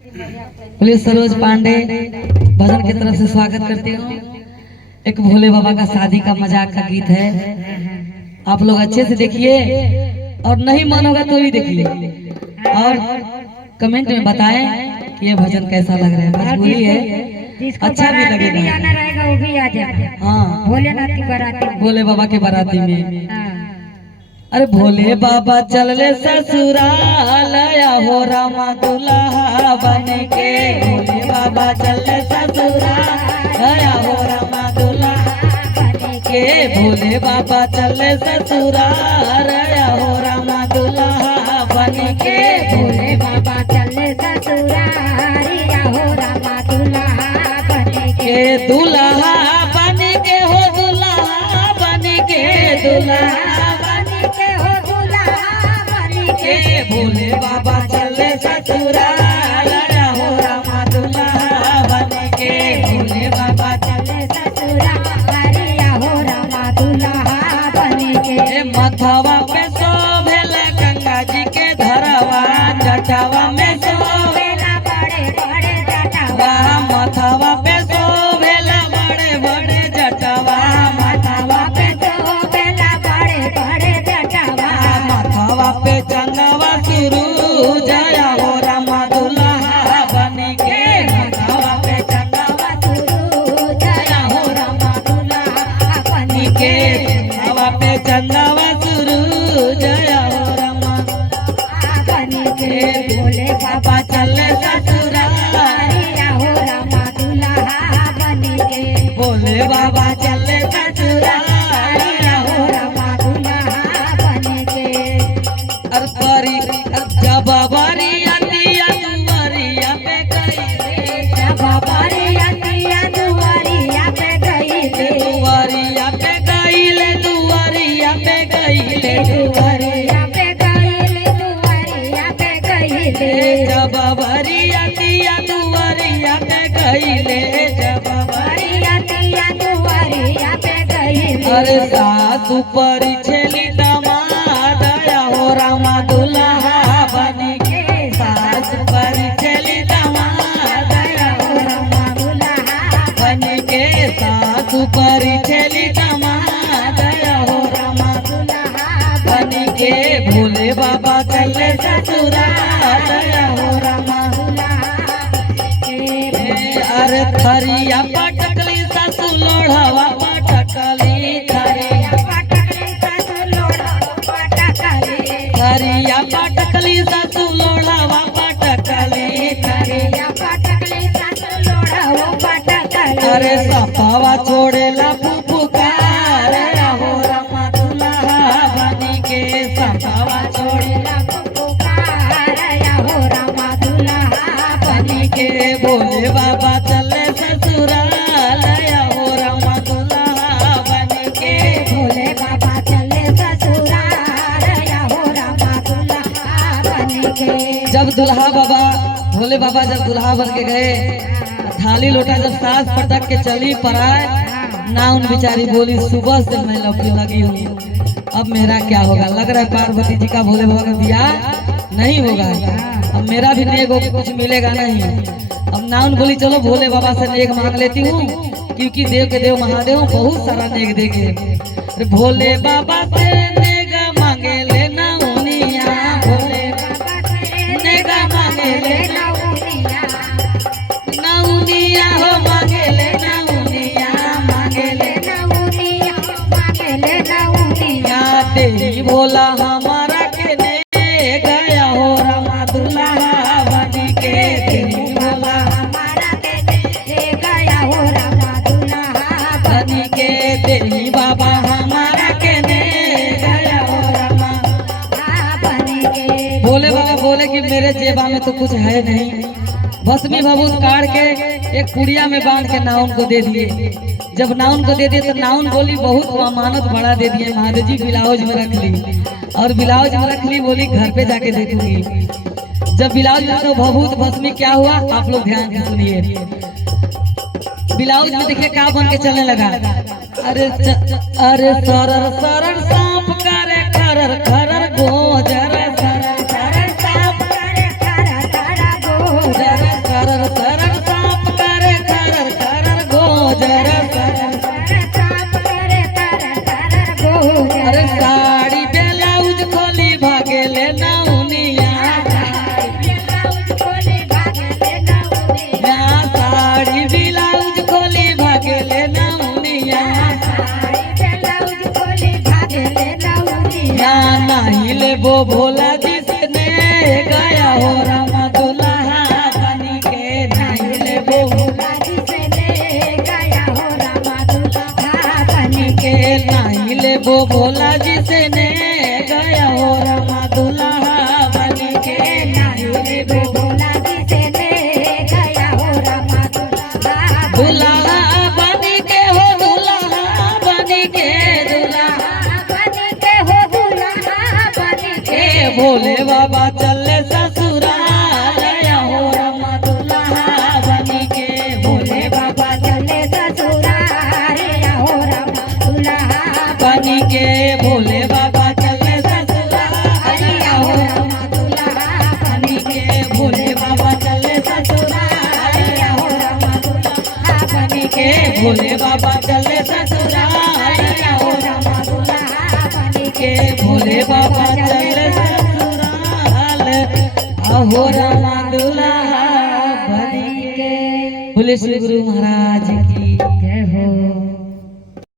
Police Saroj Pandey भजन की तरफ से स्वागत करती हूँ। एक भोले बाबा का शादी का मजाक का गीत है, आप लोग अच्छे से देखिए और नहीं मन होगा तो भी देखिए और कमेंट में बताएं कि ये भजन कैसा लग रहा है। मजबूरी है, अच्छा भी लगेगा। आना रहेगा वो भी आ जाए। हाँ, भोलेनाथ की बाराती, भोले बाबा के बाराती में। अरे भोले बाबा चल ले ससुराल हो रामा दुल्हा बन के। भोले बाबा चल ले ससुराल हो रामा दुल्हा बन के। भोले बाबा चल ले ससुराल हो रामा दुल्हा बन के। भोले बाबा चले ससुराल हो रामा दुल्हा बन के। दुल्हा बन के हो दुल्हा बन के दुल्हा भोले बाबा चले ससुराल हो रामा दुल्हा बन के। भोले बाबा चले ससुराल हो रामा दुल्हा बन के। मथवा पे शोभेल गंगा जी के धरवा, जटावा में शोभेला बड़े बड़े जटावा। मथवा पे शोभेला बड़े बड़े जटावा। मथवा पे शोभेला बड़े बड़े जटावा। मथवा पे चंदवा जया हो रामा दुल्हा बन के। मथवा पे चंदवा जया हो रामा दुल्हा बन के। मथवा पे चंदवा जया हो रामा बन के। भोले बाबा चले ससुराल हो रामा दुल्हा बन के। भोले बाबा चले ससुराल हो रामा दुल्हा बन के। अरपरी जब बरिया दिया दुआरिया पे गई। जब बरिया दुआरिया पे गई। दुआरिया पे गईले दुआरिया पे गईले दुआरिया पे गई। दुआरिया पे गई। जब बरिया दिया दुआरिया पे गईले। जब बरिया दुआरिया पे गई। अरे सासु परी छेली दमाद हो रामा दुल्हा बन के। सासु परी छेली दमाद हो रामा दुल्हा बन के। सासु परी छेली दमाद हो रामा दुल्हा बन के। भोले बाबा चले ससुराल हो रामा अरे थरिया पटकली ससु लोढ़वा पटकली। थरिया पटकली ससु लोढ़वा पटकली। अरे सपावा छोड़ेला फुफुकार हो रामा दुल्हा बन के। सपावा छोड़ेला बन के। भोले बाबा चले ससुराल हो रामा दुल्हा बन के। भोले बाबा चले ससुराल हो रामा दुल्हा बन के। जब दुल्हा बाबा भोले बाबा जब दुल्हा बन के गए, थाली लोटा जब सास पटक के चली पराए ना, उन बेचारी बोली सुबह से मैं लगी हूँ, अब मेरा क्या होगा। लग रहा है पार्वती जी का भोले बाबा का ब्याह नहीं होगा, अब मेरा भी नेक होकर कुछ मिलेगा नहीं। अब नाउन बोली चलो भोले बाबा से नेक मांग लेती हूँ, क्योंकि देव के देव महादेव बहुत सारा नेक देंगे। भोले बाबा से नेक मांगे ले नाउनिया। भोले बाबा से नेक मांगे ले नाउनिया हो मांगे ले नाउनिया। मांगे ले नाउनिया। तेरी भोला हमारा के ने गया हो रामा दुल्हा बन के। तेरी भोला हमारा के गया हो रामा दुल्हा बन के। तेरी बाबा हमारा के ने गया हो रामा बन के। भोले बाबा बोले कि मेरे जेबा में तो कुछ है नहीं। भस्मी भभूत काट के एक पुड़िया में बांध के नाउन को दे दिए। जब नाउन को दे दिए तो नाउन बोली बहुत अमानत बड़ा दे दिए महादेव जी, ब्लाउज में रख ली। और ब्लाउज में रख ली, बोली घर पे जाके देखूंगी। जब ब्लाउज में तो भभूत भस्मी क्या हुआ आप लोग ध्यान से सुनिए। ब्लाउज में देखिए क्या बन के चलने लगा। अरे सरर सरर सांप करे खरर खरर गोजर। सरर सरर सांप करे खरर खरर गोजर। वो भोला जी से ने गया हो रामा दुल्हा बनी के नहीं ले वो भोला जी से ले गया हो रामा दुल्हा बनी के नहीं ले वो भोला जी से ने गया हो रामा दुल्हा बनी के नहीं ले वो भोला जी से ले गया हो रामा दुल्हा दुल्हा बनी के हो दुल्हा बनी के दुल्हा बनी के हो दुल्हा बनी के भोले बाबा चले ससुराल हो रामा दुल्हा बनी के भोले बाबा चले ससुराल हो रामा दुल्हा बनी के भोले बाबा चले ससुराल हो रामा दुल्हा बनी के भोले बाबा चले ससुराल हो रामा दुल्हा बनी के भोले बाबा चले ससुराल हो रामा दुल्हा बनी के भोले बाबा चले ससुराल हो रामा दुल्हा बनी के। बोले श्री गुरु महाराज की जय हो।